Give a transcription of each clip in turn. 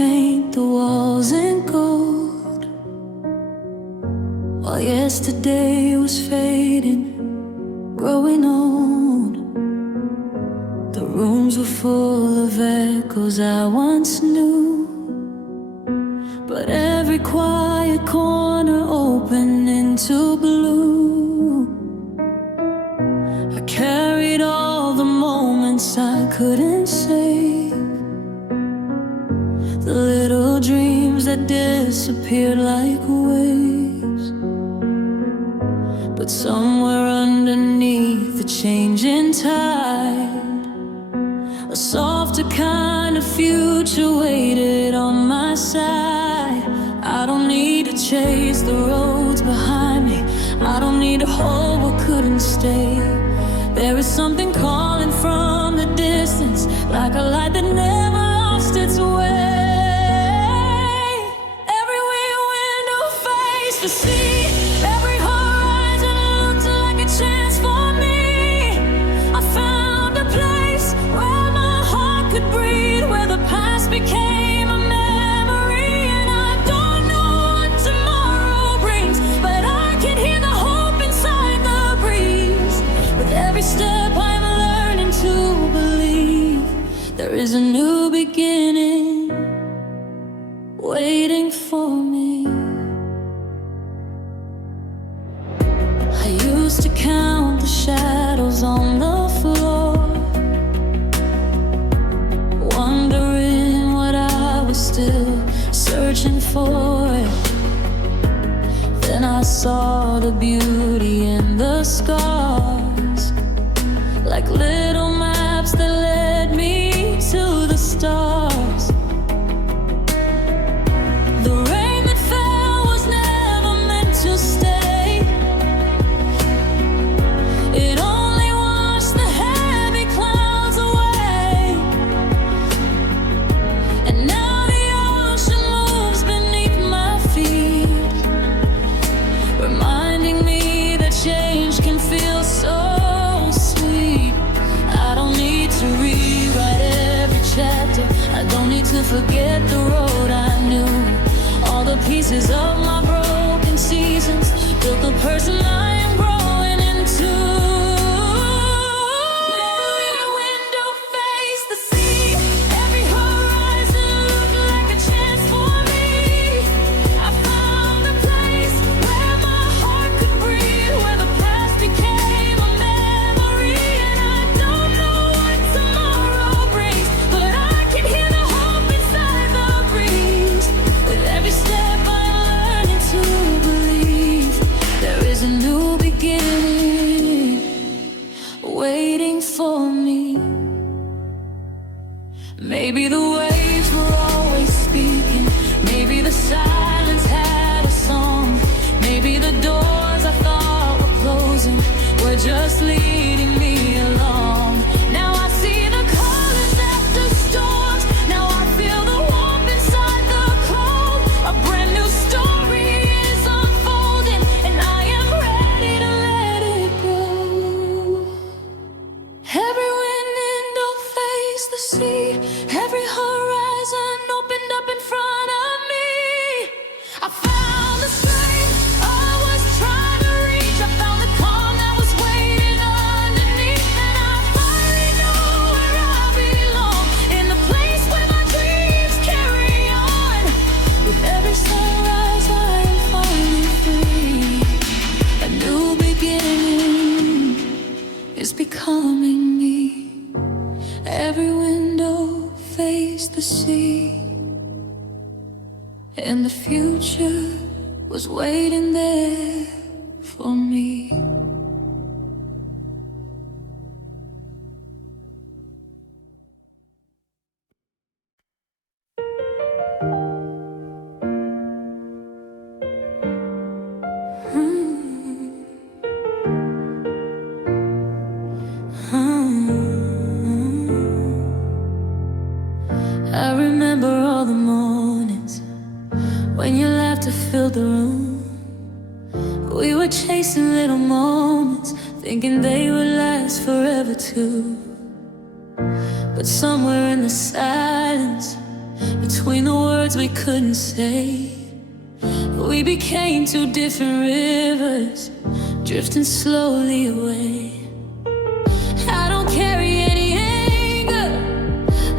paint the walls in gold, while yesterday was fading, growing old. The rooms were full of echoes I once knew, but every quiet corner opened into blue. I carried all the moments I couldn't save, the little dreams that disappeared like waves. But somewhere underneath the changing tide, a softer kind of future waited on my side. I don't need to chase the roads behind me, I don't need to hold what couldn't stay. There is something calling from the distance, like a light that never lost its way. Every window faced the sea, every horizon looked like a chance for me. I found a place where my heart could breathe, where the past became a memory. And I don't know what tomorrow brings, but I can hear the hope inside the breeze. With every step I'm learning to believe there is a new beginning waiting for me. I used to count the shadows on the floor, wondering what I was still searching for. Then I saw the beauty in the scars, like little maps that led me to the stars. The rain that fell was never meant to stay, it only washed the heavy clouds away. And now the ocean moves beneath my feet, reminding me that change can feel so sweet. I don't need to rewrite every chapter, I don't need to forget the road I knew. All the pieces of my broken seasons built the person I am growing into. Every window faced the sea, every horizon looked like a chance for me. I found a place where my heart could breathe, where the past became a memory. And I don't know what tomorrow brings, but I can hear the hope inside the breeze. With every step I'm learning to believe there is a new beginning waiting for me. Maybe the waves were always speaking, maybe the silence had a song, maybe the doors I thought were closing were just leading me along. Now I see the colors after storms, now I feel the warmth inside the cold. A brand new story is unfolding, and I am ready to let it go. Every window faced the sea, every horizon opened up in front of me. I found the strength I was trying to reach, I found the calm that was waiting underneath. And I finally know where I belong, in the place where my dreams carry on. With every sunrise I am finally free, a new beginning is becoming me. Every window faced the sea, and the future was waiting there for me. I remember all the mornings when your laughter filled the room. We were chasing little moments, thinking they would last forever too. But somewhere in the silence, between between the words we couldn't say. We became two different rivers, drifting slowly away. I don't carry any anger,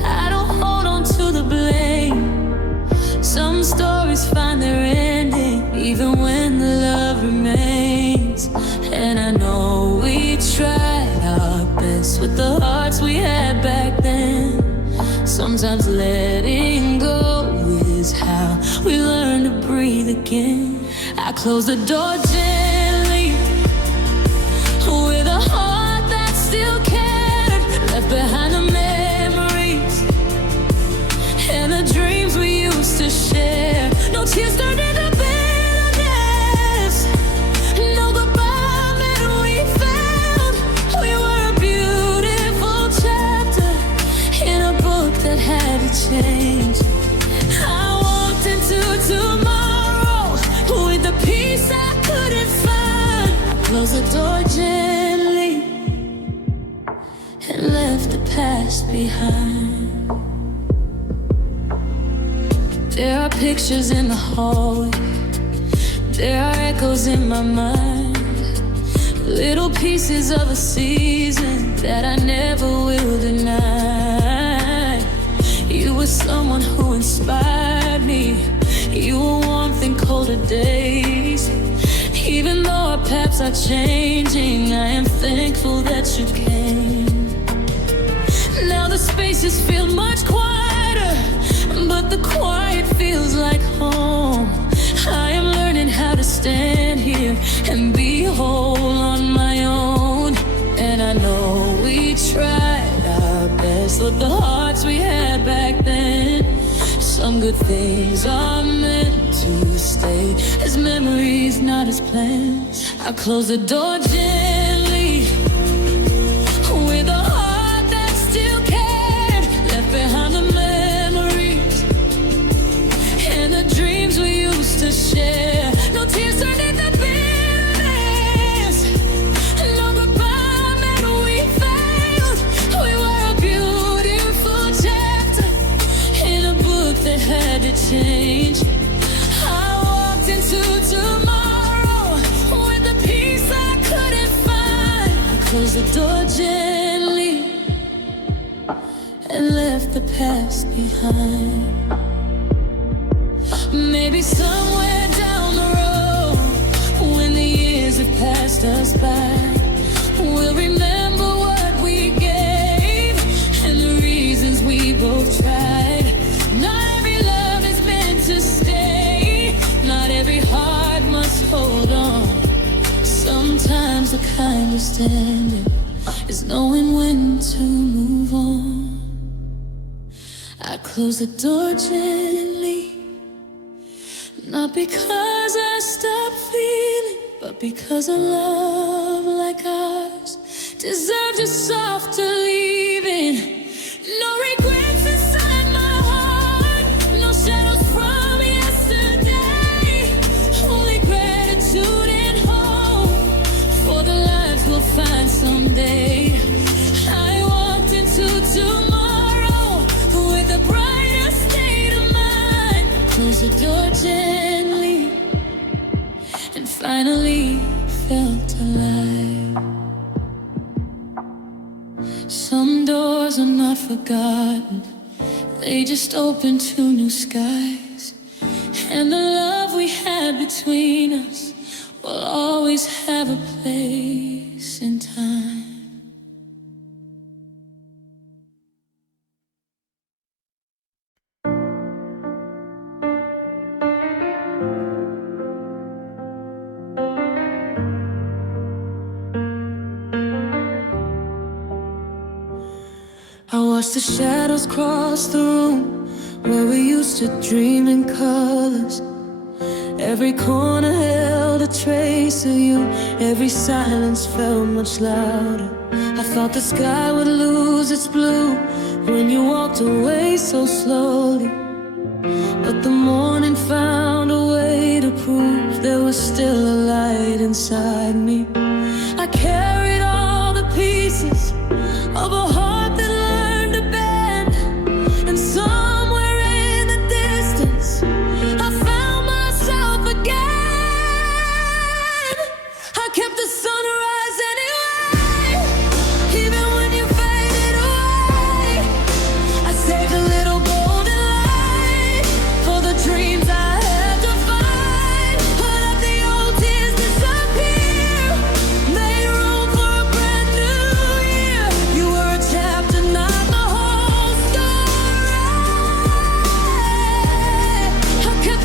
I don't hold on to the blame. Some stories find their ending, even when the love remains. And I know we tried our best with the hearts we had back then. Sometimes letting go is how we learn to breathe again. I close the door gently, with a heart that still cared. Left behind the memories and the dreams we used to share. No tears turned into bitterness, no goodbye meant we failed. We were a beautiful chapter in a book that had to change. I walked into tomorrow with the peace I couldn't find. I closed the door gently and left the past behind. There are pictures in the hallway, there are echoes in my mind, little pieces of a season that I never will deny. You were someone who inspired me, you were warmth in colder days. Even though our paths are changing, I am thankful that you came. Now the spaces feel much quieter, but the quiet feels like home. I am learning how to stand here and be whole on my own. And I know we tried our best with the hearts we had back then. Some good things are meant to stay as memories, not as plans. I close the door gently, with a heart that still cared. Left behind the memories and the dreams we used to share. No tears turned into bitterness, no goodbye meant we failed. We were a beautiful chapter in a book that had to change. I walked into tomorrow with the peace I couldn't find. I closed the door gently and left the past behind. Maybe somewhere down the road, when the years have passed us by, we'll remember what we gave and the reasons we both tried. Not every love is meant to stay, not every heart must hold on. Sometimes the kindest ending is knowing when to move on. I close the door gently, not because I stopped feeling, but because a love like ours deserves a softer leaving. No regrets inside my heart, no shadows from yesterday. Only gratitude and hope for the lives we'll find someday. I walked into tomorrow with a brighter state of mind. Close the door gently and finally felt alive. Some doors are not forgotten, they just open to new skies. And the love we had between us will always have a place in time. I watch the shadows cross the room where we used to dream in colors. Every corner held a trace of you, every silence felt much louder. I thought the sky would lose its blue when you walked away so slowly. But the morning found a way to prove there was still a light inside me. I carried all the pieces of a heart that learned to bend, and somewhere in the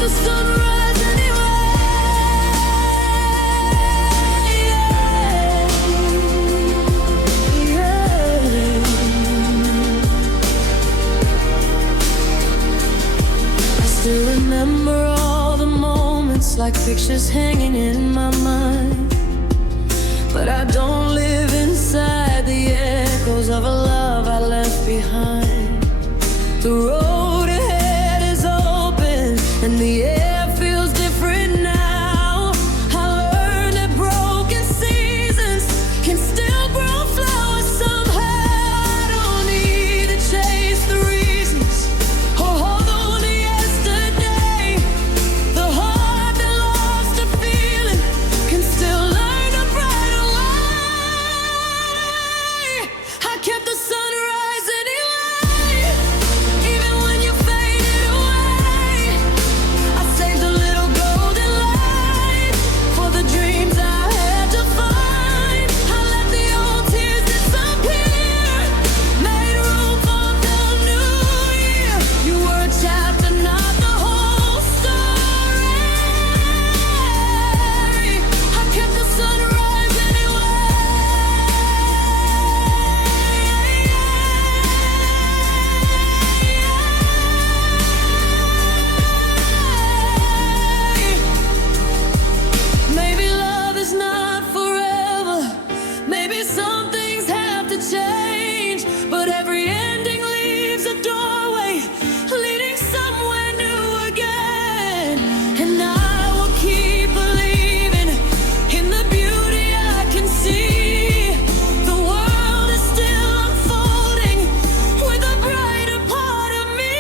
the sunrise anyway. I still remember all the moments like pictures hanging in my mind, but I don't live inside the echoes of a love I left behind. The road ahead is open and the air feels different now. I learned that broken seasons can still grow flowers somehow. I don't need to chase the reasons or hold on to yesterday. The heart that lost a feeling can still learn to bright away. I kept the sunrise anyway, even when you faded away. I saved a little golden light for the dreams I had to find. I let the old tears disappear, made room for the new year. You were a chapter, not the whole story. I kept the sunrise anyway. Maybe love is not forever. Maybe some things have to change, but every ending leaves a doorway leading somewhere new again. And I will keep believing in the beauty I can see. The world is still unfolding with a brighter part of me.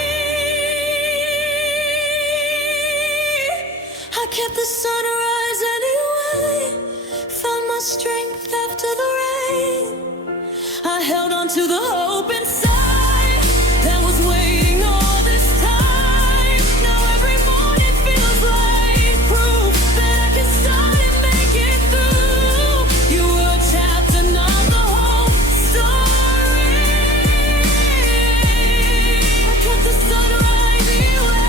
I kept the sunrise anyway, found my strength after the rain. I held on to the hope inside that was waiting all this time. Now every morning feels like proof that I can start and make it through. You were a chapter, not the whole story. I kept the sunrise anyway.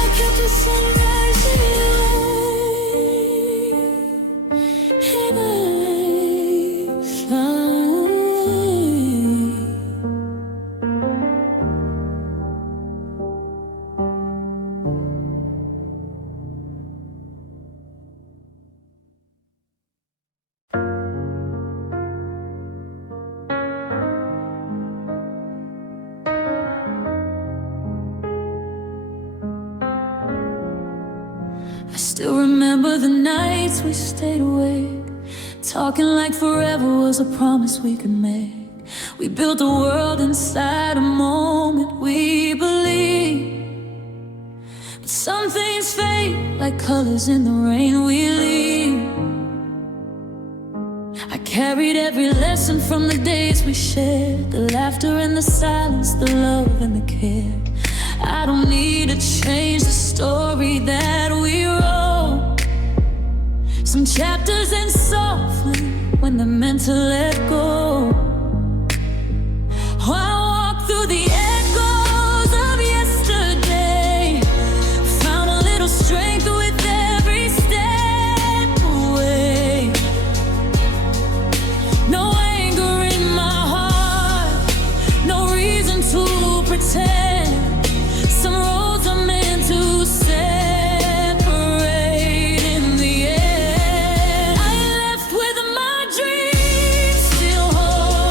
I kept the sunrise I still remember the nights we stayed awake, talking like forever was a promise we could make. We built a world inside a moment we believed, but some things fade like colors in the rain we leave. I carried every lesson from the days we shared, the laughter and the silence, the love and the care. I don't need to change the story that we wrote. Some chapters end softly when they're meant to let go. I walk through the echoes of yesterday, found a little strength with every step away. No anger in my heart, no reason to pretend. Some roads are meant to separate in the end. I left with my dreams still whole.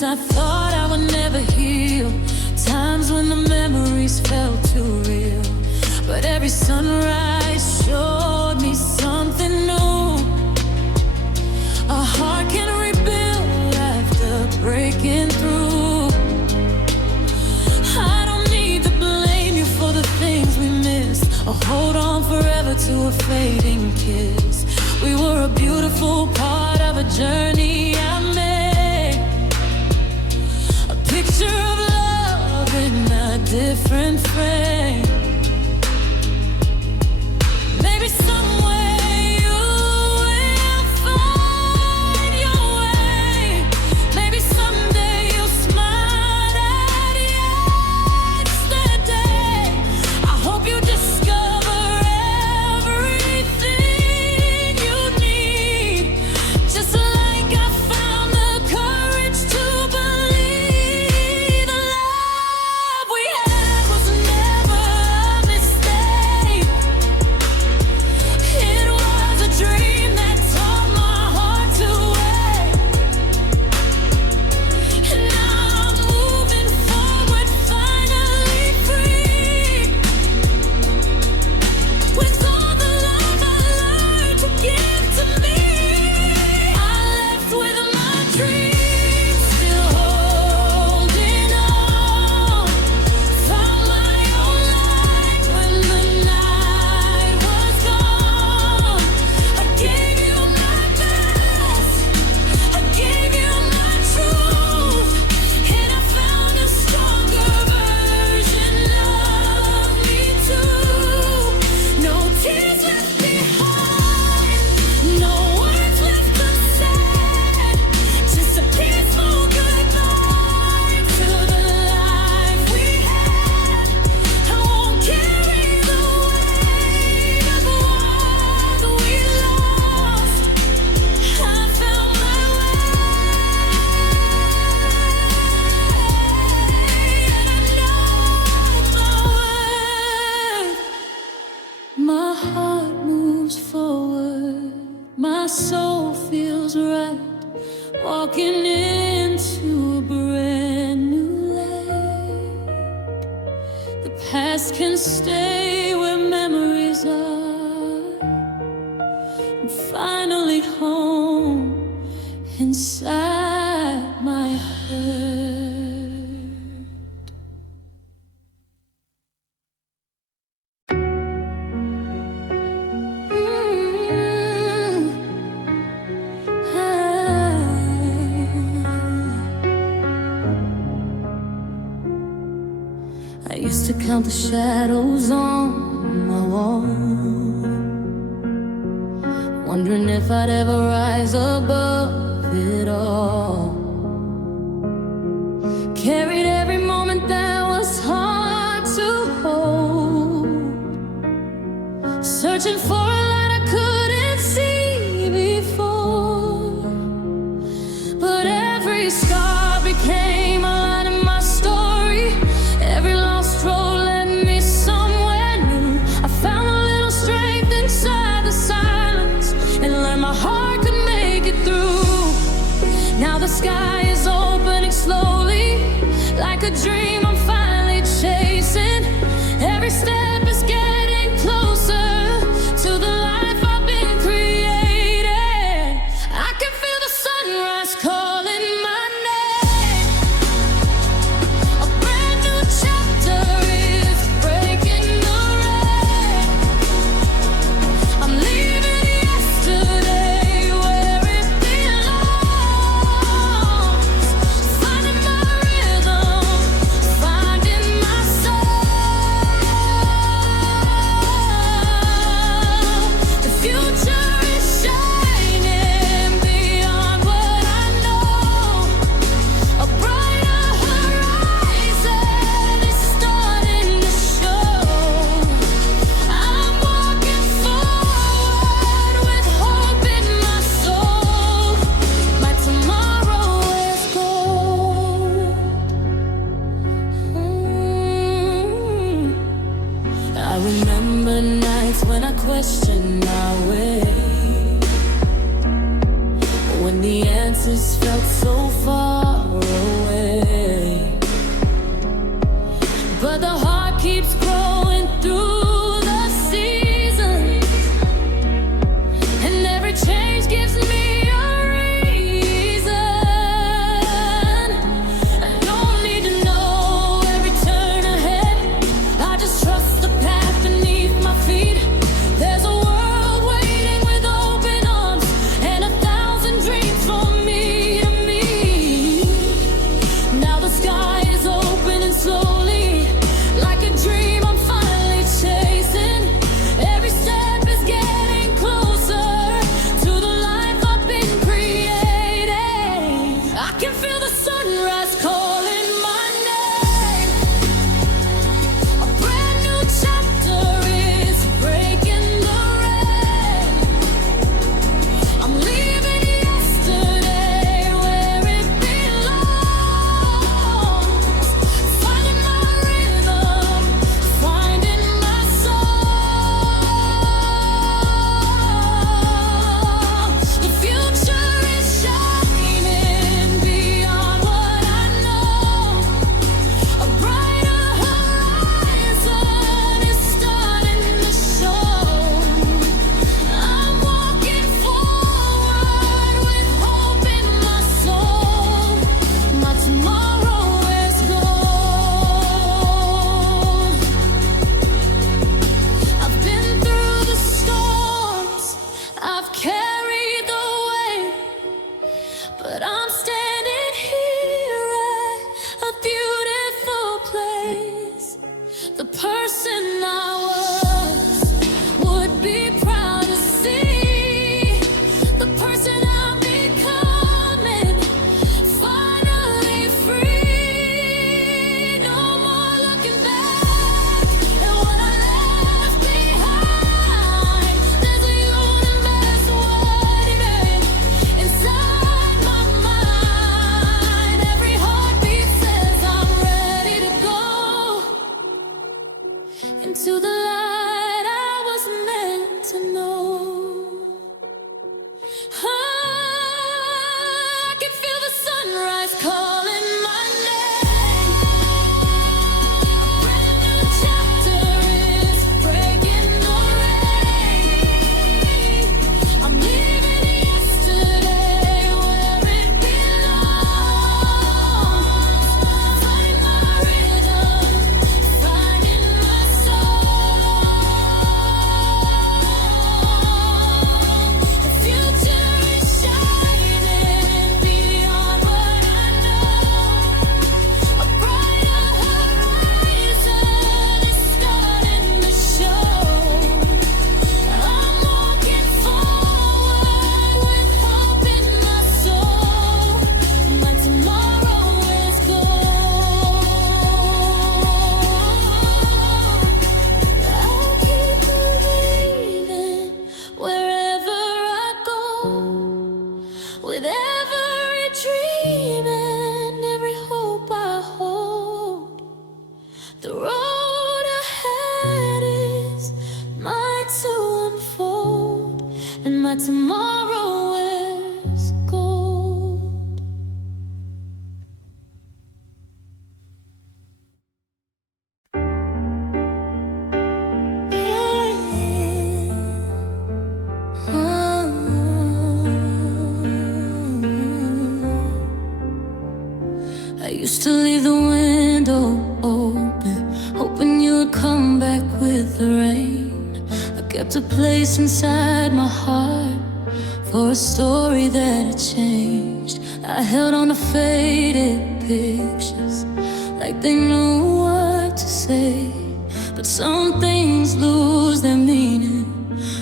nights I thought I would never heal, times when the memories felt too real. But every sunrise showed me something new. A heart can rebuild after breaking through. I don't need to blame you for the things we missed, or hold on forever to a fading kiss. We were a beautiful part of a journey I made, a picture of love in a different frame. Maybe somewhere you will find your way. Maybe someday you'll smile at yesterday. I hope you discover everything you need, just like I found the courage to believe the love we had was never a mistake. It was a dream that taught my heart to wait. And now I'm moving forward, finally free, with all the love I learned to give to me. I left with my dreams still holding on. Found my own light when the night was gone. I gave you my best, I gave you my truth, and I found a stronger version of me too. No tears left behind, no words left unsaid, just a peaceful goodbye to the life we had. I won't carry the weight of what we lost. I found my way, and I know my worth. My heart moves forward, my soul feels right, walking into a brand new light. The past can stay where memories are. I'm finally home inside my heart. I used to count the shadows on my wall, wondering if I'd ever rise above it all. Carried every moment that was hard to hold, searching for a light I couldn't see before. But every scar became a line in my story. Every lost road led me somewhere new. I found a little strength inside the silence, and learned my heart could make it through. Now the sky is opening slowly, like a dream I'm finally chasing. Every step is getting closer to the life I've been creating. I can feel the sunrise calling my name. A brand new chapter is breaking the rain. I'm leaving yesterday where it belongs, finding my rhythm, finding my soul. The future is shining beyond what I know. A brighter horizon is starting to show. I'm walking forward with hope in my soul. My tomorrow is gold. I remember nights when I questioned my way, when the answers felt so far away. but the heart keeps growing through the seasons, and every change gives me a reason. I don't need to know every turn ahead, I just trust the path beneath my feet. There's a world waiting with open arms and 1,000 dreams for me to meet. Now the sky is opening slowly, like a dream I'm finally chasing. Every step is getting closer to the life I've been creating. I can feel the sunrise calling my name. A brand new chapter is breaking the rain. I'm leaving yesterday where it belongs. Finding my rhythm, finding my soul. The future is shining beyond what I know. A brighter horizon is starting to show. I'm walking forward with hope in my soul. My tomorrow is gold. I've been through the storms, I've carried the weight, but I'm standing here at a beautiful place. The person I was would be proud to see. The person I'm becoming, finally free. No more looking back at what I left behind. There's a universe waiting inside my mind. Every heartbeat says I'm ready to go into the light I was meant to know. I can feel the sunrise calling my name. A brand new chapter is breaking the rain. I'm leaving yesterday where it belongs. Finding my rhythm, finding my soul. The future is shining beyond what I know. A brighter horizon is starting to show. I'm walking forward with hope in my soul. My tomorrow is gold. I'll keep believing wherever I go, with every dream and every hope I hold. The road ahead is mine to unfold, and my tomorrow is gold. I used to leave the window open, hoping you'd come back with the rain. I kept a place inside my heart for a story that had changed. I held on to faded pictures like they knew what to say, but some things lose their meaning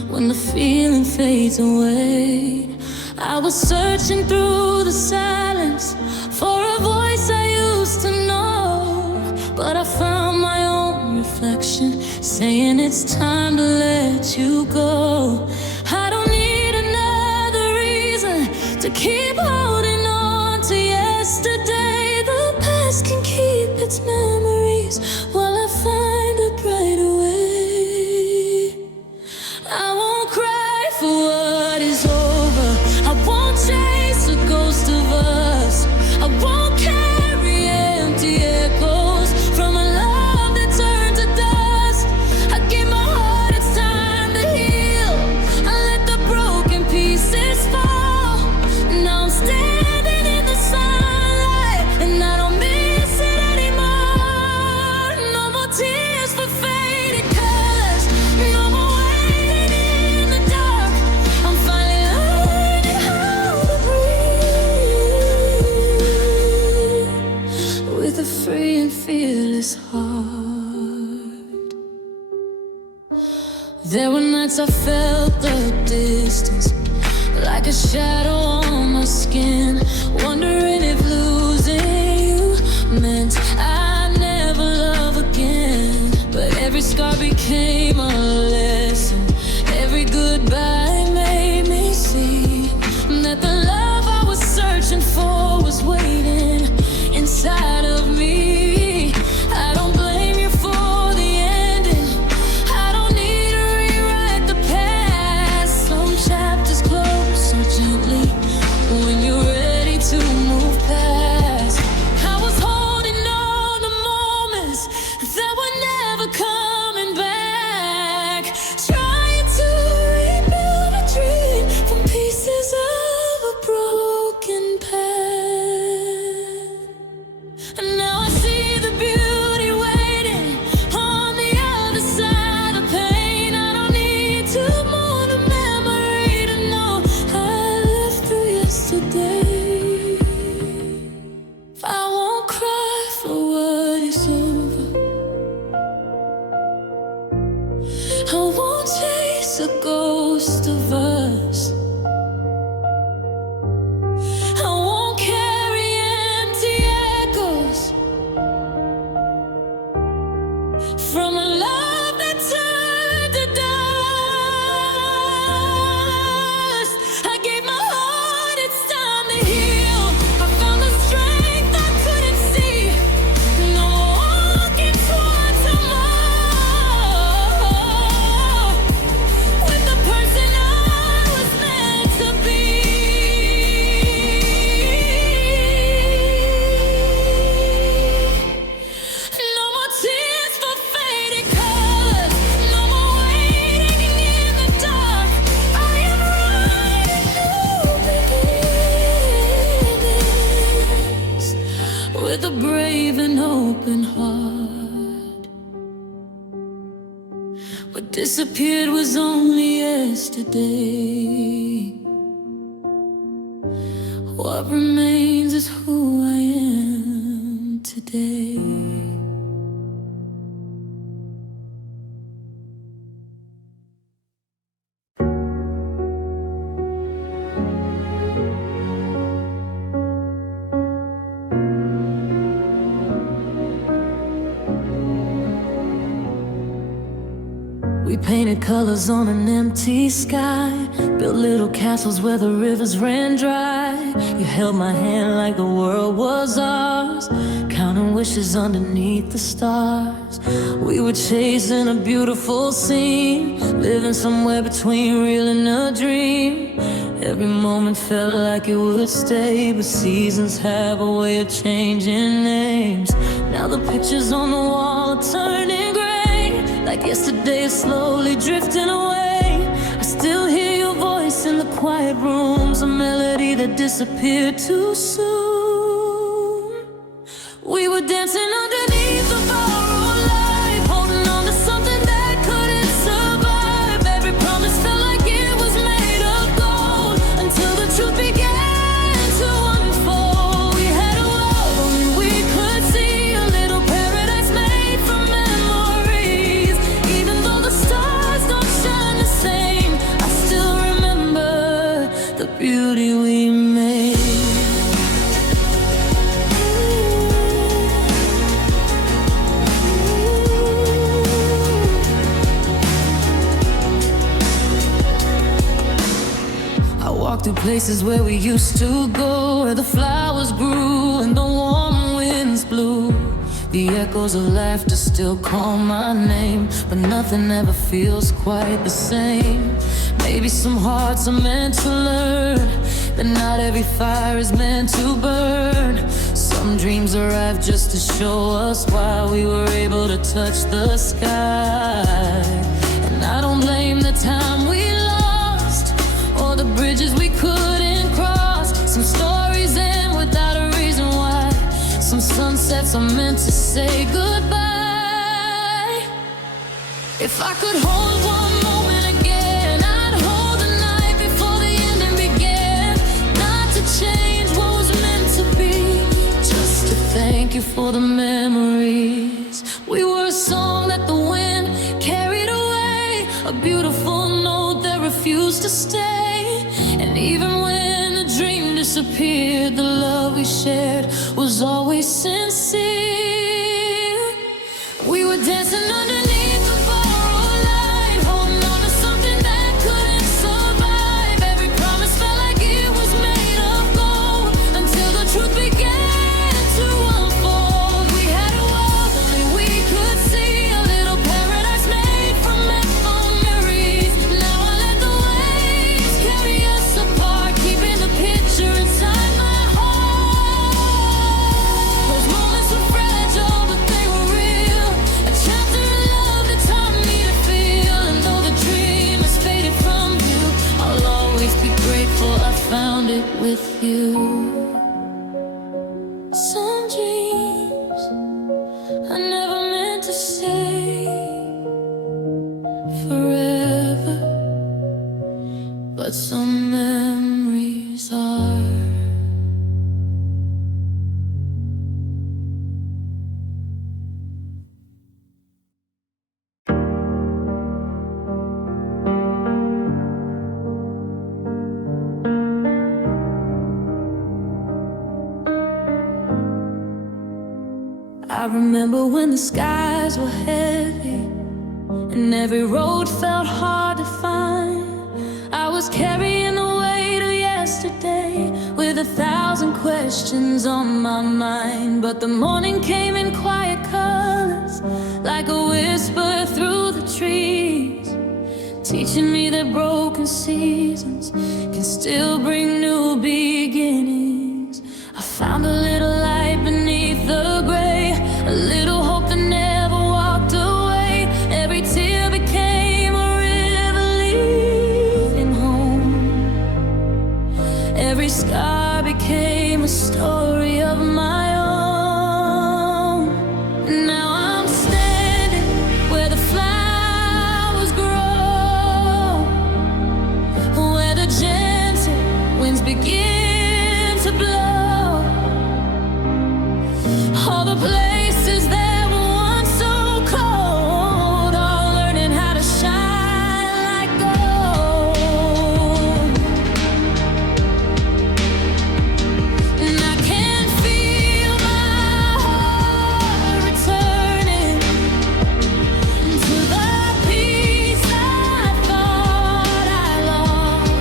when the feeling fades away. I was searching through the silence for a voice I used to know, but I found my own reflection saying it's time to let you go. I don't need another reason to keep holding on to yesterday. The past can keep its memories while I find a brighter way. I won't cry for what is over, I won't chase a ghost of us, I won't carry empty echoes from a love fearless heart. There were nights I felt the distance, like a shadow on my skin, wondering if losing you meant I'd never love again. But every scar became a lesson, every goodbye made me see that the love I was searching for was waiting inside of me. I don't blame you for the ending, I don't need to rewrite the past. Some chapters close so gently when you're ready to move past. I was holding on to moments that were never coming back, trying to rebuild a dream from pieces of a broken past. And now I see the beauty waiting on the other side of pain. I don't need to mourn a memory to know I lived through yesterday. I won't cry for what is over, I won't chase a ghost of us, I won't carry empty echoes from a love that turned to dust. I gave my heart, it's time to heal. I found the strength I couldn't see. No walking towards tomorrow with the person I was meant to be. No more tears for faded colors, no more waiting in the dark. I am writing new beginnings with a brave and open heart. What disappeared was only yesterday. What remains is who I am today. We painted colors on an empty sky, built little castles where the rivers ran dry. You held my hand like the world was ours, counting wishes underneath the stars. We were chasing a beautiful scene, living somewhere between real and a dream. Every moment felt like it would stay, but seasons have a way of changing names. Now the pictures on the wall are turning gray, like yesterday is slowly drifting away. I still hear your voice in the quiet rooms, a melody that disappeared too soon. We were dancing underneath the borrowed light, holding on to something that couldn't survive. Every promise felt like it was made of gold, until the truth began to unfold. We had a world only we could see, a little paradise made from memories. Even though the stars don't shine the same, I still remember the beauty we made. I walked through places where we used to go, where the flowers grew and the warm winds blew. The echoes of laughter still call my name, but nothing ever feels quite the same. Maybe some hearts are meant to learn that not every fire is meant to burn. Some dreams arrive just to show us why we were able to touch the sky. And I don't blame the time we lost, or the bridges we couldn't cross. Some stories end without a reason why, some sunsets are meant to say goodbye. If I could hold one moment again, I'd hold the night before the ending began. Not to change what was meant to be, just to thank you you for the memories. We were a song that the wind carried away, a beautiful note that refused to stay. And even when the dream disappeared, the love we shared was always sincere. We were dancing underneath the borrowed light, holding on to something that couldn't survive. Every promise felt like it was made of gold, until the truth began to unfold. We had a world only we could see, a little paradise made from memories. Now I let the waves carry us apart, keeping the picture inside my heart. Those moments were fragile, but they were real. A chapter of love that taught me to feel. And though the dream has faded from view, I'll always be grateful I found it with you. Some dreams I never meant to stay forever, but some memories are. I remember when the skies were heavy and every road felt hard to find. I was carrying the weight of yesterday with 1,000 questions on my mind. But the morning came in quiet colors, like a whisper through the trees, teaching me that broken seasons can still bring new beginnings. I found a little light beneath the gray, a little hope that never walked away. Every tear became a river leading home. Every scar became a story of my own. Now I'm standing where the flowers grow, where the gentle winds begin to blow. All the places that were once so cold, all learning how to shine like gold. And I can feel my heart returning to the peace I thought I lost.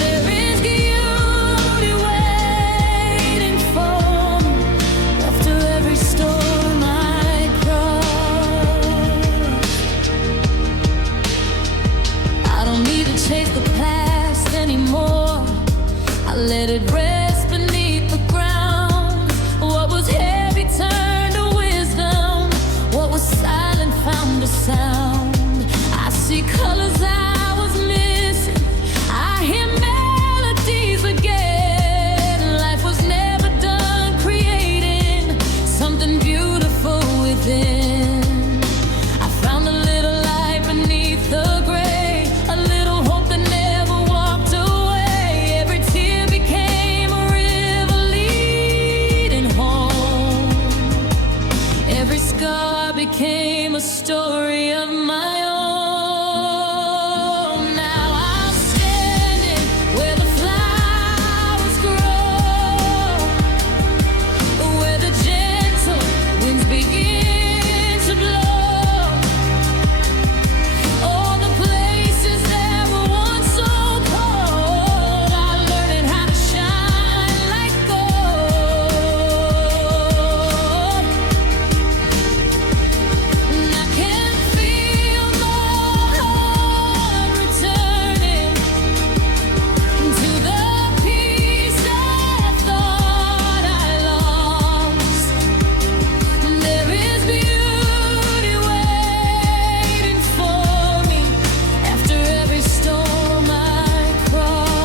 There is beauty waiting for me after every storm I cross. I don't need to chase the past anymore. I let it rest beneath the ground. What was heavy turned to wisdom, what was silent found a sound. I see colors I was missing, I hear melodies again. Life was never done creating something beautiful within. I found a little light beneath the gray, a little hope that never walked away. Every tear became a river leading home. Every scar became a story of my own. Now I'm standing where the flowers grow, where the gentle winds begin to blow. All the places that were once so cold, I'm learning how to shine like gold. And I can feel my heart returning to the peace I thought I lost. There is beauty waiting for me after every storm I crossed.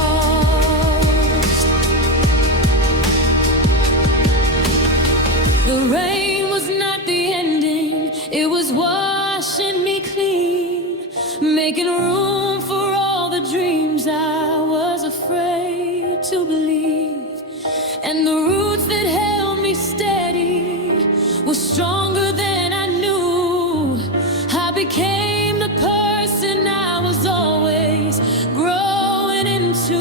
The rain was not the ending, it was washing me clean, making room for all the dreams I was afraid to believe. And the roots that held me was stronger than I knew. I became the person I was always growing into.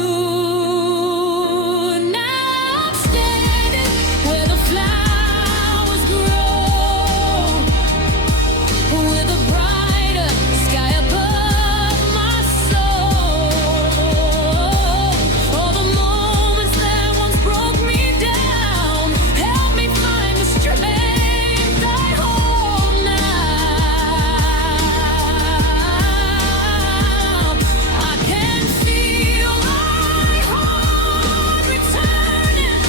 Now I'm standing where the flowers grow, with a brighter sky above my soul. All the moments that once broke me down help me find the strength I hold now. I can feel my heart returning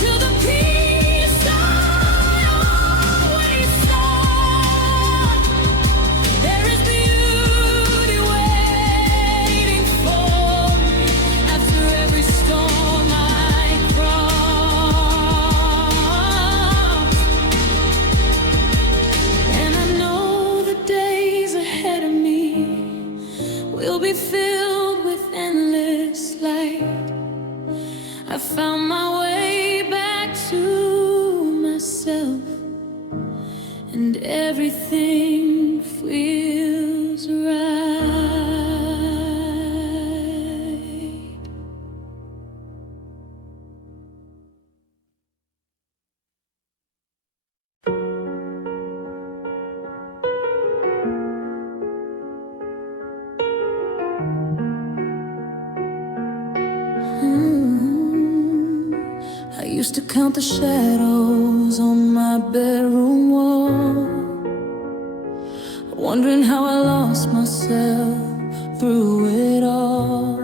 to the peace I always sought. There is beauty waiting for me after every storm I cross. And I know the days ahead of me will be filled with endless light. I found my way back to myself, and everything feels right. I used to count the shadows on my bedroom wall, wondering how I lost myself through it all.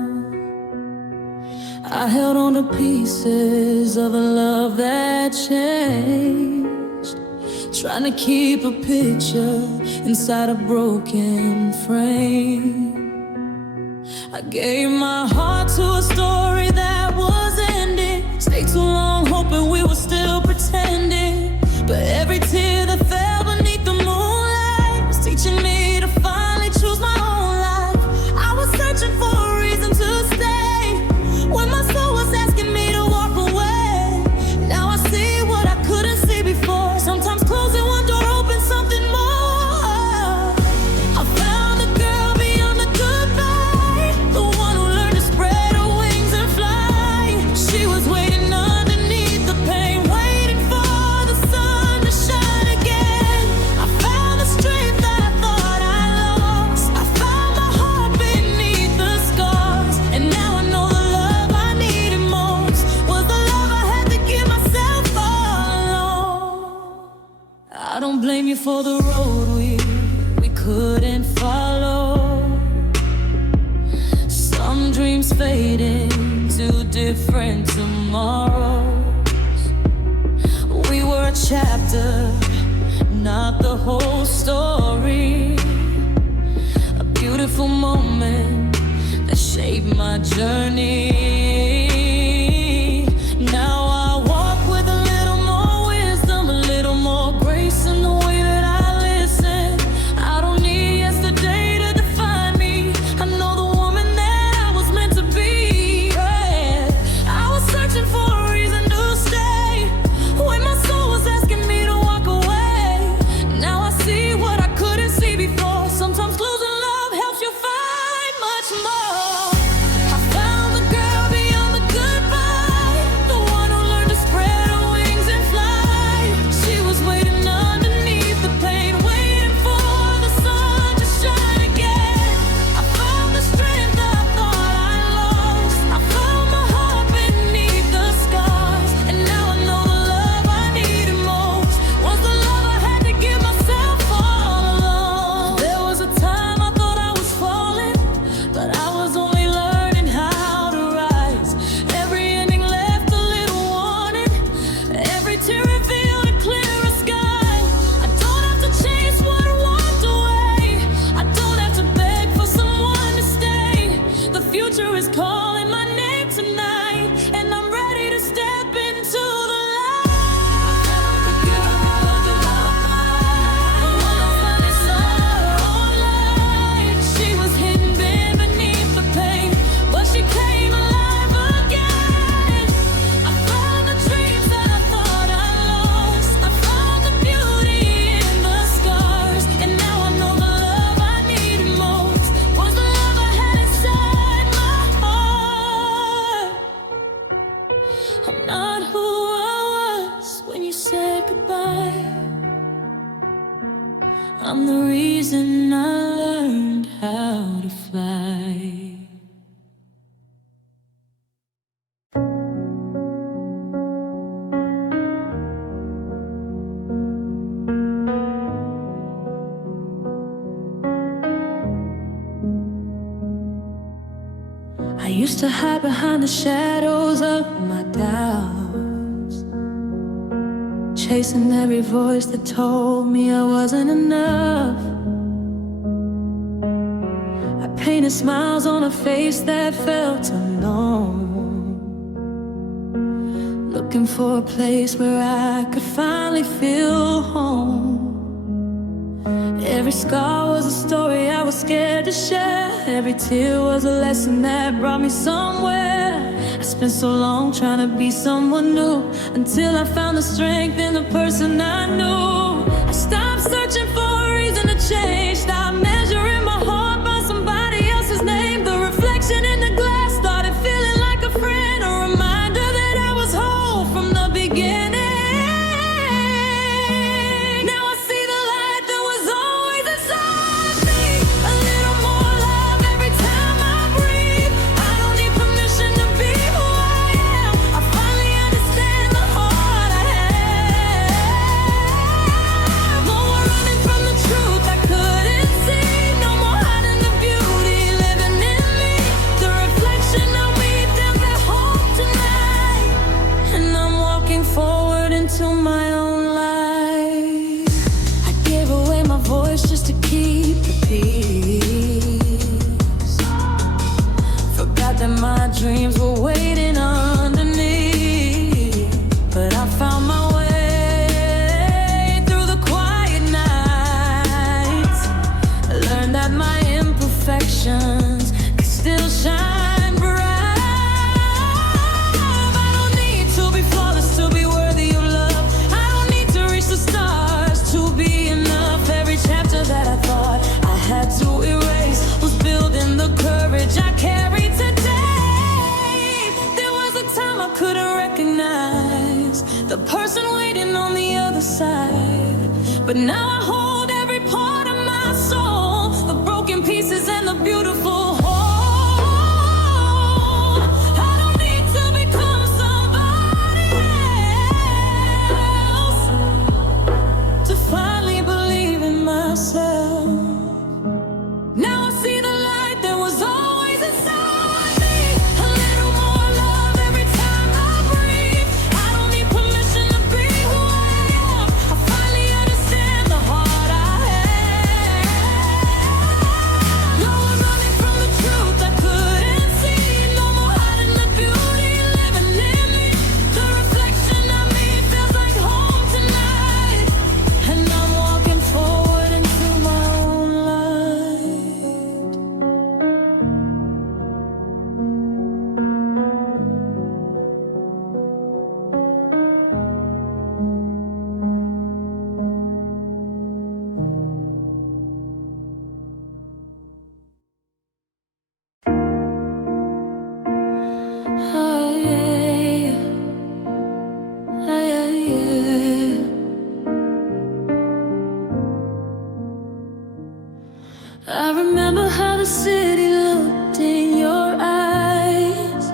I held on to pieces of a love that changed, trying to keep a picture inside a broken frame. I gave my heart to a story that was ending. Stayed too long hoping we were still pretending, but every tear that fell beneath the moonlight was teaching me to finally choose my own life. I was searching for a reason to stay when my soul was asking me to walk away. Now I see what I couldn't see before. Sometimes closing one door opens something more. I found a girl beyond the goodbye, the one who learned to spread her wings and fly. She was waiting underneath the pain, waiting for the sun to shine again. I found the strength that I thought I lost. I found my heart beneath the scars, and now I know the love I needed most was the love I had to give myself alone. I don't blame you for the road we couldn't follow. Some dreams fade into different tomorrows. We were a chapter, not the whole story. A beautiful moment that shaped my journey. Now I walk with a little more wisdom, a little more grace in the way that I listen. I don't need yesterday to define me. I know the woman that I was meant to be. Yeah. I was searching for a reason to stay when my soul was asking me to walk away. Now I see what I couldn't see before. Sometimes losing love helps you find much more. I found the girl beyond I'm the reason I learned how to fly. I used to hide behind the shadows of my doubts, chasing every voice that told me I wasn't enough. I painted smiles on a face that felt unknown, looking for a place where I could finally feel home. Every scar was a story I was scared to share. Every tear was a lesson that brought me somewhere. I spent so long trying to be someone new, until I found the strength in the person I knew. I stopped searching for a reason to change, stopped measuring my heart by somebody else's name. The reflection in the glass started feeling like a friend, a reminder that I was whole from the beginning. Just to keep the peace, forgot that my dreams were waiting underneath. But I found my way through the quiet nights, learned that my imperfections could still shine bright. I don't need to be flawless to be worthy of love. I don't need to reach the stars to be enough. Every chapter that I thought I had to erase was building the courage I carry today. There was a time I couldn't recognize the person waiting on the other side, but now I hold every part of my soul, the broken pieces and the beautiful whole. I don't need to become somebody else to finally believe in myself. Now I see the light that was always inside me. A little more love every time I breathe. I don't need permission to be who I am. I finally understand the heart I have. No more running from the truth I couldn't see. No more hiding the beauty living in me. The reflection of me feels like home tonight, and I'm walking forward into my own light. Oh, yeah. Oh, yeah, yeah. I remember how the city looked in your eyes,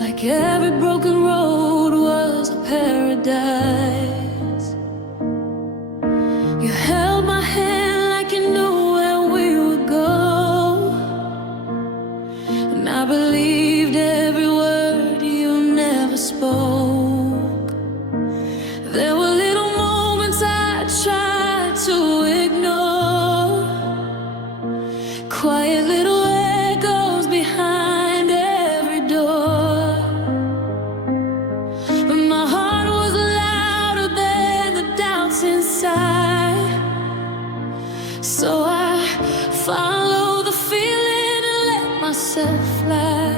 like every broken road was a paradise. You held my hand like you knew where we would go, and I believed every word you never spoke. There were little moments I tried to ignore, quiet little echoes behind every door. But my heart was louder than the doubts inside, so I followed the feeling and let myself fly.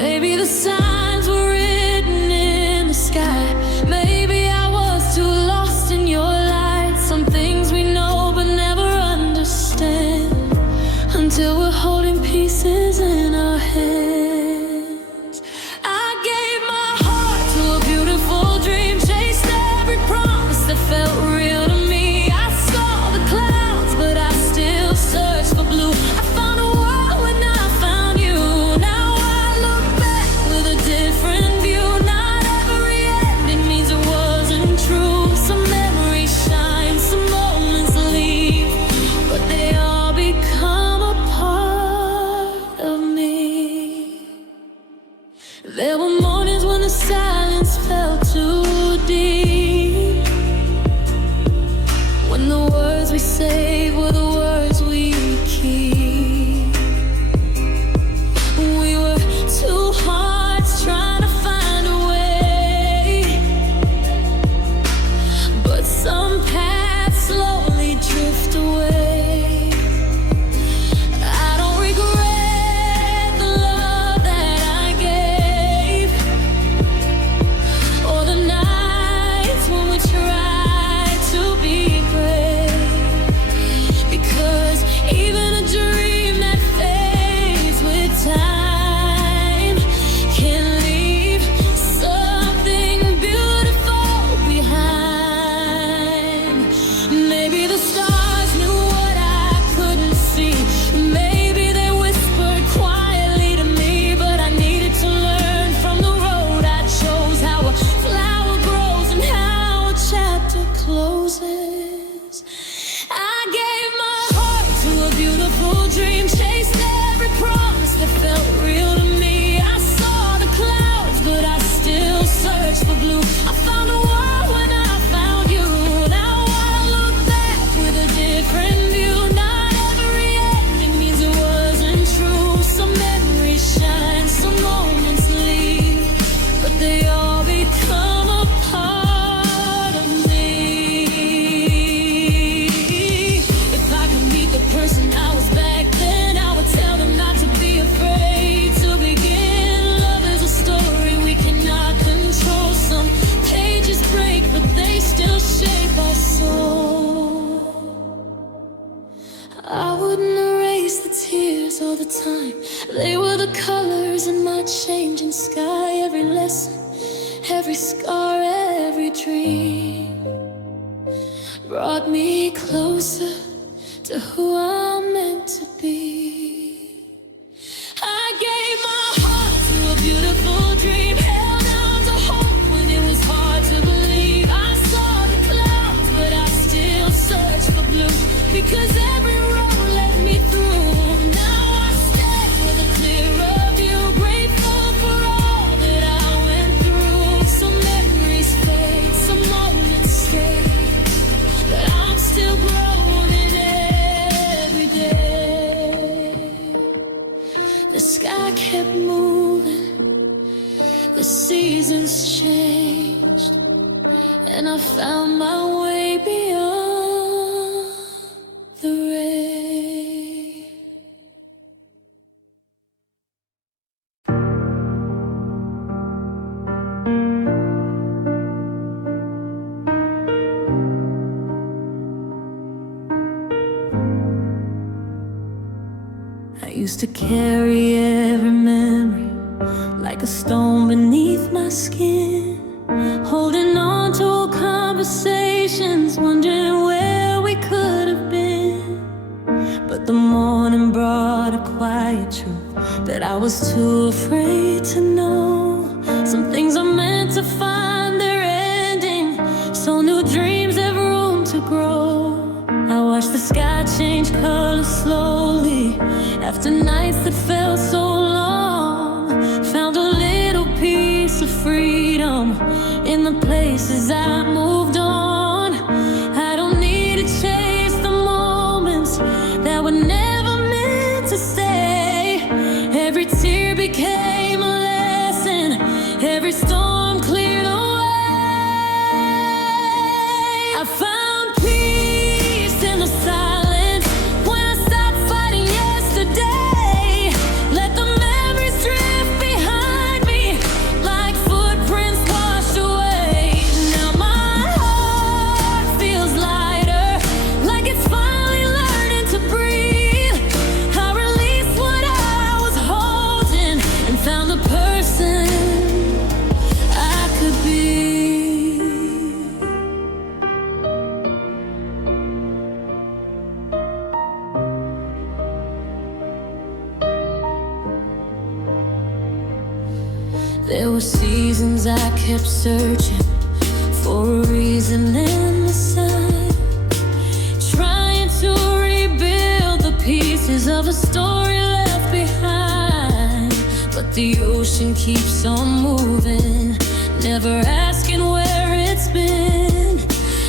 Maybe the signs were written in the sky. Maybe I was too lost in your light. Some things we know but never understand until we're holding pieces in our hands. I gave my heart to a beautiful dream, chasing the time. They were the colors in my changing sky. Every lesson, every scar, every dream brought me closer to who I'm meant to be. I gave my heart to a beautiful dream, held on to hope when it was hard to believe. I saw the clouds, but I still search for blue, because every road led me through. Now I stand with a clearer view, grateful for all that I went through. Some memories fade, some moments stay, but I'm still growing every day. The sky kept moving, the seasons changed, and I found my way beyond the rain. I used to carry every memory like a stone beneath my skin, holding on to old conversations, wondering where we could have been. But the morning brought a quiet truth that I was too afraid to know. Some things are meant to find their ending, so new dreams have room to grow. I watched the sky change color slowly after nights that felt so long. Found a little piece of freedom in the places I moved on. I don't need to chase the moments that were never meant to stay. Every tear became a lesson, every storm cleared away. I found peace in the silence when I stopped fighting yesterday. Let the memories drift behind me like footprints washed away. Now my heart feels lighter, like it's finally learning to breathe. I released what I was holding and found the person I could be. There were seasons I kept searching for a reason in the sun, trying to rebuild the pieces of a story left behind. But the ocean keeps on moving, never asking where it's been.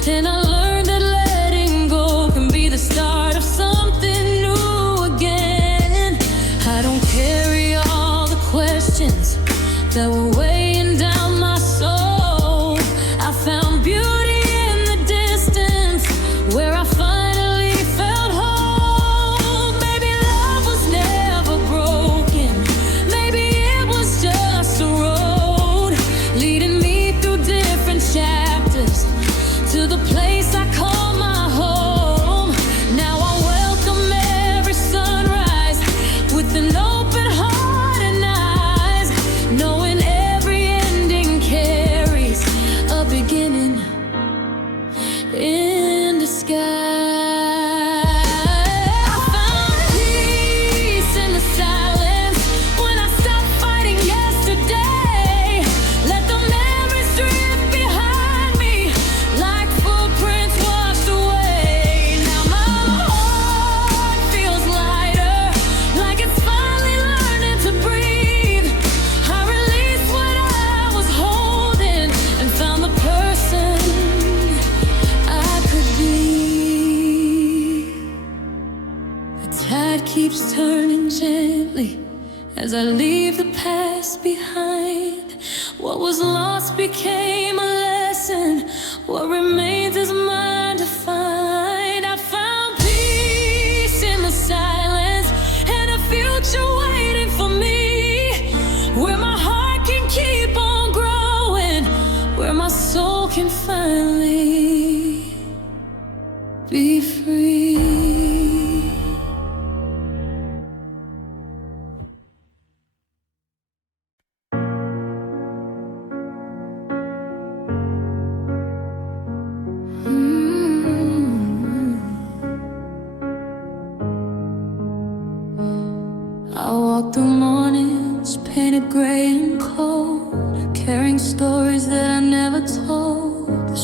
And I learned that letting go can be the start of something new again. I don't carry all the questions that were weighing down my soul. I found beauty in the distance where I finally felt whole. Maybe love was never broken, maybe it was just a road leading me through different chapters to the place I call my home. Now I welcome every sunrise with an open heart and eyes, knowing every ending carries a beginning in disguise. I found peace in the silence when I stopped fighting yesterday. Let the memories drift behind me like footprints washed away. Now my heart feels lighter, like it's finally learning to breathe. I released what I was holding and found the person I could be. The tide keeps turning gently as I leave the past behind. What was lost became a lesson, what remains is mine to find. I found peace in the silence and a future waiting for me, where my heart can keep on growing, where my soul can finally be free.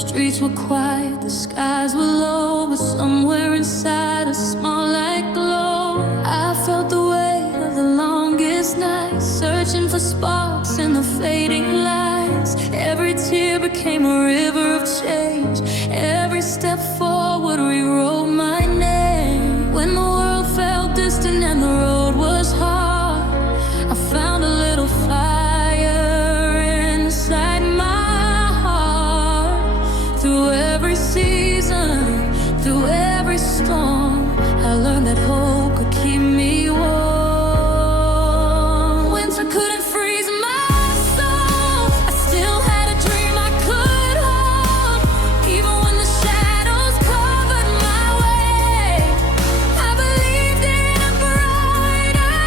Streets were quiet, the skies were low, but somewhere inside a small light glow. I felt the weight of the longest night, searching for sparks in the fading lights. Every tear became a river of change. Every step forward rewrote my name. When the world felt distant and the road was hard, I found a little fire inside my heart. Through every season, through every storm, I learned that hope could keep me warm. Winter couldn't freeze my soul. I still had a dream I could hold. Even when the shadows covered my way, I believed in a brighter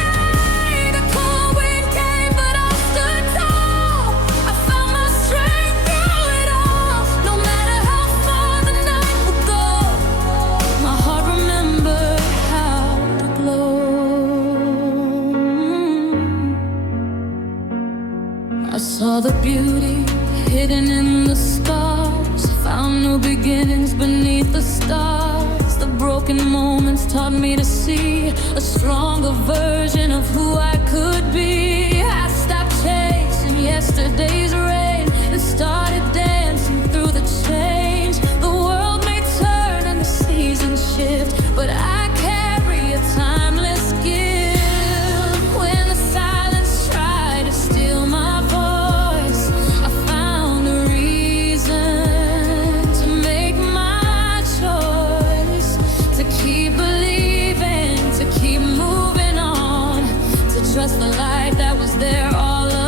day. The cold wind came, but I stood tall. I found my strength through it all. No matter how far the night would go, my heart remembered how to glow. I saw the beauty hidden in the stars, found new beginnings beneath the stars. The broken moments taught me to see a stronger version of who I could be. I stopped chasing yesterday's rain and started dancing through the change. The world may turn and the seasons shift, but I carry a timeless gift. When the silence tried to steal my voice, I found a reason to make my choice, to keep believing, to keep moving on, to trust the light that was there all along.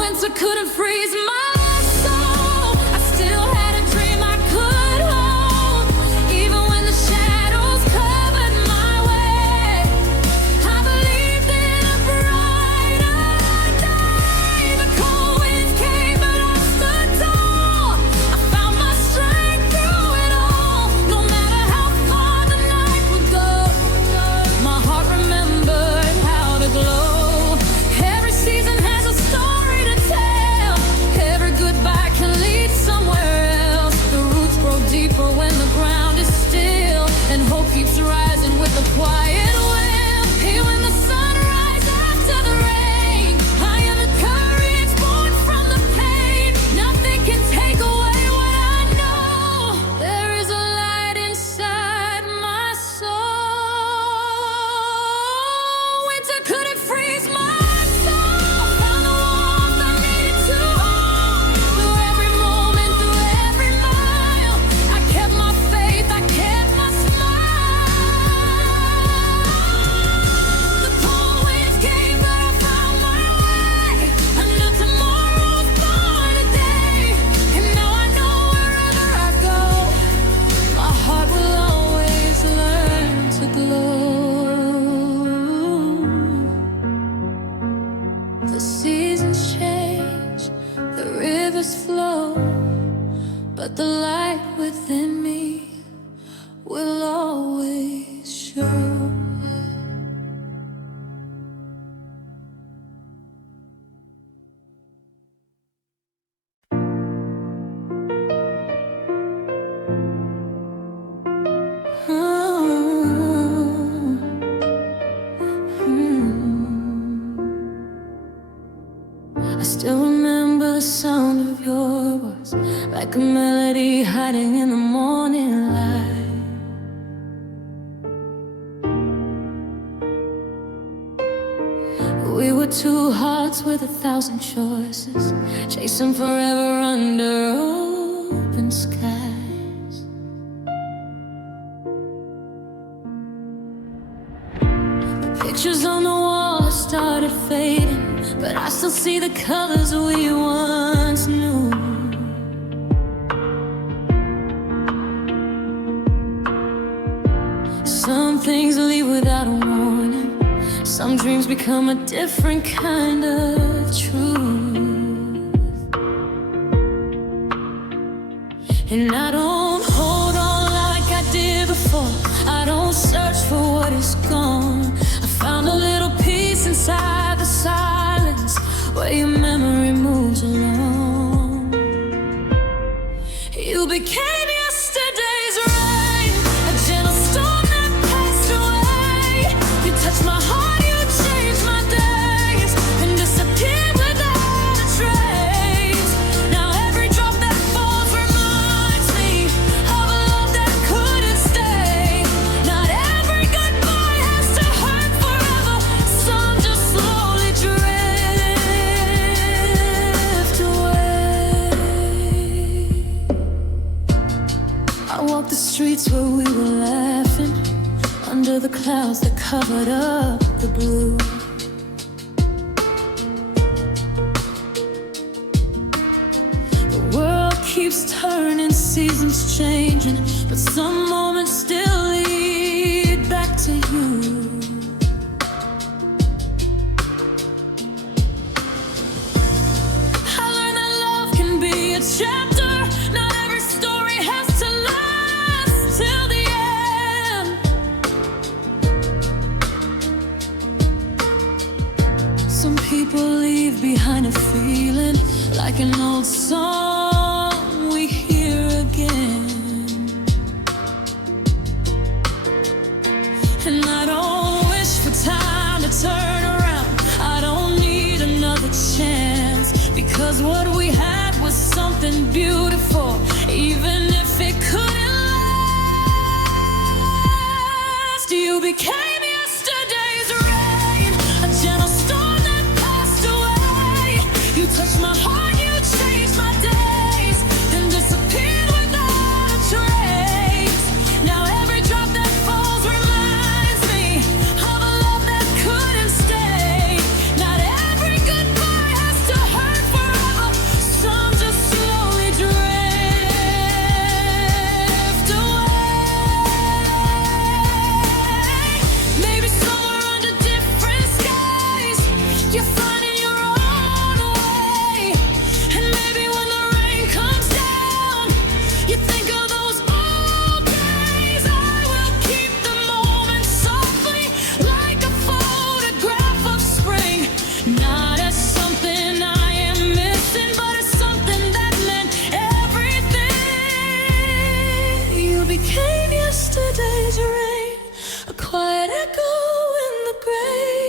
Winter couldn't freeze my soul. I still had a dream I could hold. Even when the shadows covered my way, I believed in a brighter day. The cold winds came, but I stood tall. I found my strength through it all. No matter how far the night would go, my heart remembered how to glow. Every season has a story to tell. Every goodbye can lead somewhere else. The roots grow deeper when the ground is still, and hope keeps rising with the quiet wind. Here when the sun rises after the rain, I am the courage born from the pain. Nothing can take away what I know. There is a light inside my soul. Winter couldn't freeze my soul. I found the warmth I needed to hold. Through every moment, through every mile, I kept my faith, I kept my smile. The cold winds came, but I found my way. I knew tomorrow was born today, and now I know wherever I go, my heart will always learn to glow. The seasons change, the rivers flow, but the light within me will always show. I still remember the sound of your voice, like a melody hiding in the morning light. We were two hearts with 1,000 choices, chasing forever under open skies. The pictures on the wall started fading, but I still see the colors we once knew. Some things leave without a warning. Some dreams become a different kind of truth. And I don't hold on like I did before. I don't search for what is gone. I found a little peace inside the silence, where your memory moves along. became yesterday's rain, a gentle storm that passed away. You touched my heart, you changed my days, and disappeared without a trace. Now every drop that falls reminds me of a love that couldn't stay. Not every goodbye has to hurt forever. Some just slowly drift away. I walked the streets where we were laughing under the clouds that covered up the blue. The world keeps turning, seasons changing, but some moments still lead back to you. I learned that love can be a chapter. Not every story has to last till the end. Some people leave behind a feeling like an old song we hear again. And I don't wish for time to turn around. I don't need another chance, because what we had was something beautiful, even if it couldn't last. You became yesterday's rain, a gentle storm that passed away. You touched my heart, you changed my days, then disappeared without a trace. Now every drop that falls reminds me of a love that couldn't stay. Not every goodbye has to hurt forever. Some just slowly drift away. Maybe somewhere under different skies, you're finding your own way. And maybe when the rain comes down, you think of those old days. I will keep the moment softly, like a photograph of spring. Not as something I am missing, but as something that meant everything. You became yesterday's rain, a quiet echo in the gray.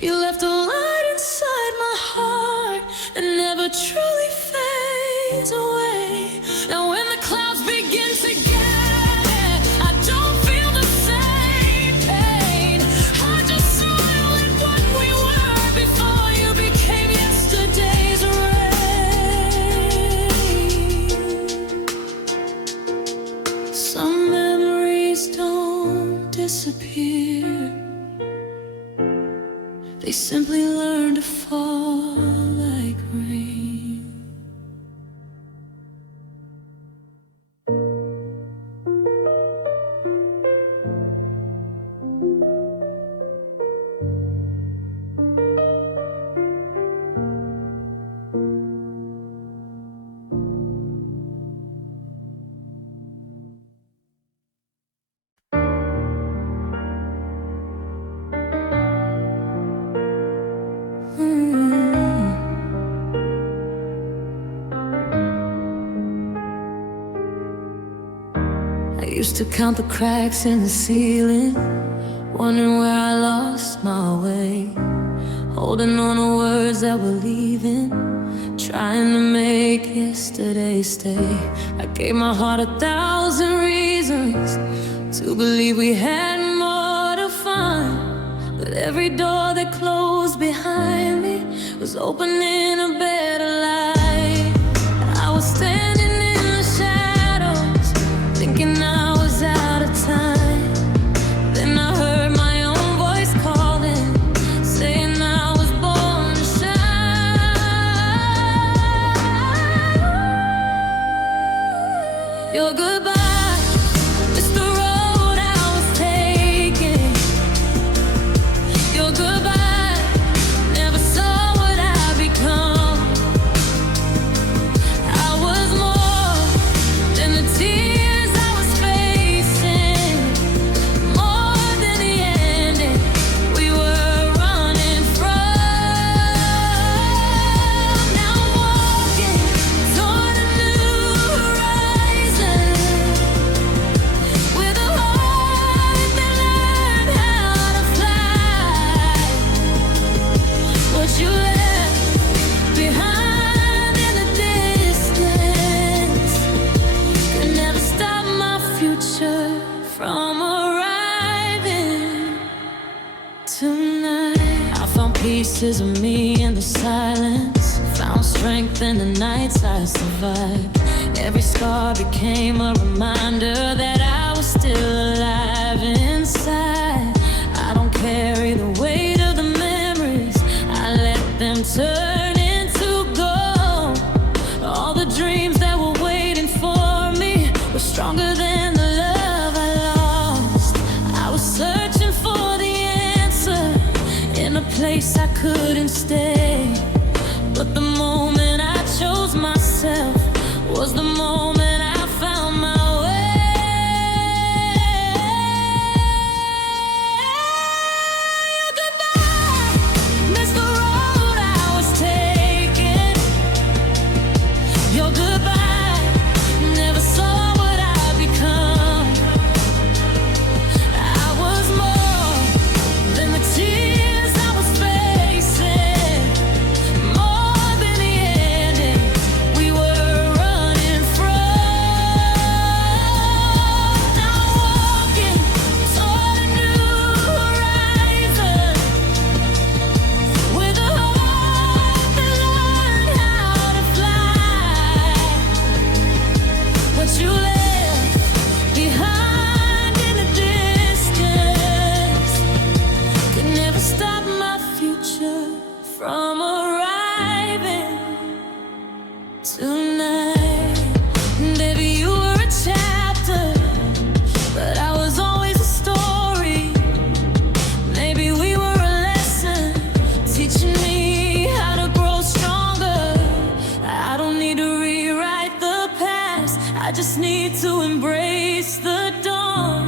You left a light inside my heart that never truly fades away. Now when the clouds begin to gather, I don't feel the same pain. I just smile at what we were before you became yesterday's rain. Some memories don't disappear, they simply learn to fall like rain. I used to count the cracks in the ceiling, wondering where I lost my way, holding on to words that were leaving, trying to make yesterday stay. I gave my heart 1,000 reasons to believe we had more to find, but every door that closed behind me was opening a better life. I was standing in the shadows, thinking I was out of time. Then I heard my own voice calling, saying I was born to shine. Your goodbye, it's the road I was taking. Your goodbye never saw what I become. I was more than the tears I was facing, more than the ending we were running from. Now I'm walking toward a new horizon. pieces of me in the silence. Found strength in the nights I survived. Every scar became a reminder that I was still alive inside. I don't carry the weight of the memories, I let them turn into gold. All the dreams that were waiting for me were stronger than the love I lost. I was searching for the answer in a place I couldn't stay. But the moment I chose myself was the moment I found my way. Goodbye, missed the road I was taking. Your goodbye never saw what I'd become. I was more than the tears I was facing, more than the ending we were running from. Now walking toward a new horizon, with a heart that learned how to fly. What you left behind in the distance could never stop my future from arriving tonight. Baby, you were a chapter, but I was always a story. Maybe we were a lesson, teaching me how to grow stronger. I don't need to rewrite the past, I just need to embrace the dawn.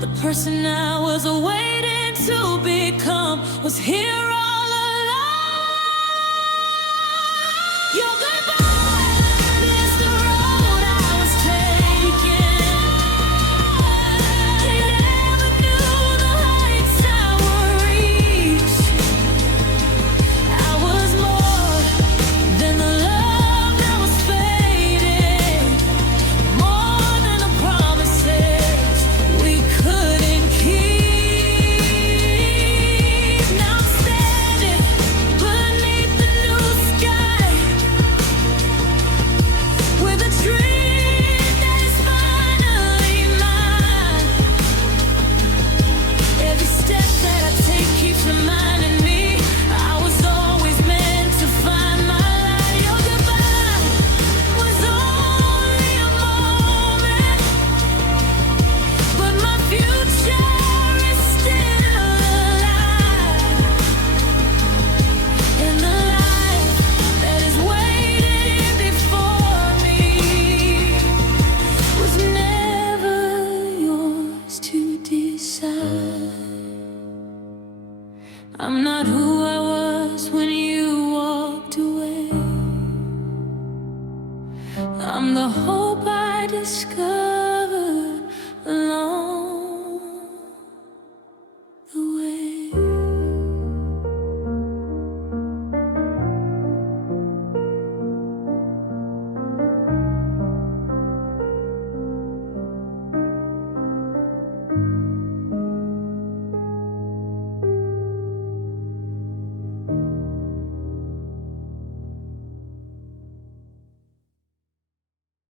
The person I was waiting to become was here all along. Your goodbye is the road I was taking. You never knew the heights I would reach. I was more than the love that was fading, more than the promises we couldn't keep. Now I'm standing beneath the new sky, with a dream that is finally mine. Every step that I take keeps reminding me I was always meant to find my light. Your goodbye was only a moment, but my future is still alive. And the life that is waiting before me was never yours to decide. I'm not who I was when you walked away. I'm the hope I discovered